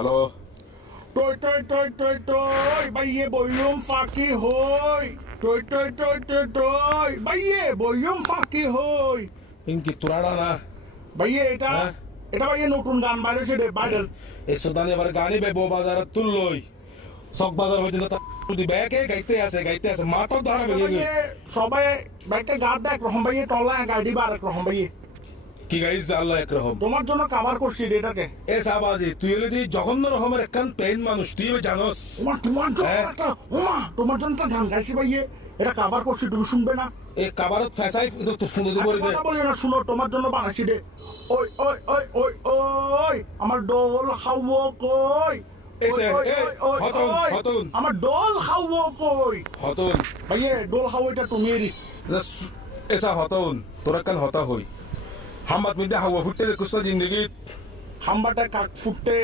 Hello টই টই টই টই টই বাইয়ে বইয়ুম ফাঁকি হই টই টই টই টই টই বাইয়ে বইয়ুম ফাঁকি হই ইনকি তোরাড়া না বাইয়ে এটা হ্যাঁ? এটা বাইয়ে নতুন গান বাইরেছে রে বাইরের এই সুদানি এবার গানি বেবো বাজারে তুললই সক বাজার হইতে না তুই ব্যাকে গাইতে আছে মাথা ধরা বেগে বাইয়ে সবাই বাইকে গান দেখ রহম বাইয়ে টলা গাড়ি বার রহম বাইয়ে কি গাইস আল্লাহ একরকম তোমার জন্য কাভার করছি রে এটাকে এ সাবাজি তুই যদি জঘন্য রকমের একখান পেন মানুষ তুই জানোস তোমার জন্য হ্যাঁ? একটা তোমার জন্য একটা গান গাইছি বাইয়ে এটা কাভার করছি তুমি শুনবে না এই কাবারত ফেসাই তো ফোনে দিব রে কথা বলি না শুনো তোমার জন্য বানাইছি রে ওই ওই ওই ওই ওই আমার ডোল খাওয়ো কই এসে, ওই, ওই, এই, ওই, ওই, হতন, ওই, হতন। আমার ডোল খাওয়ো কই হতন ভাইয়ে ডোল খাওয়ো এটা তুমি এসা হতন তোরা কাল হতা হই হামাত মিদে হাওয়া ফুটতে কুস্তা জিন্দগি খাম্বাটা কাক ফুটতে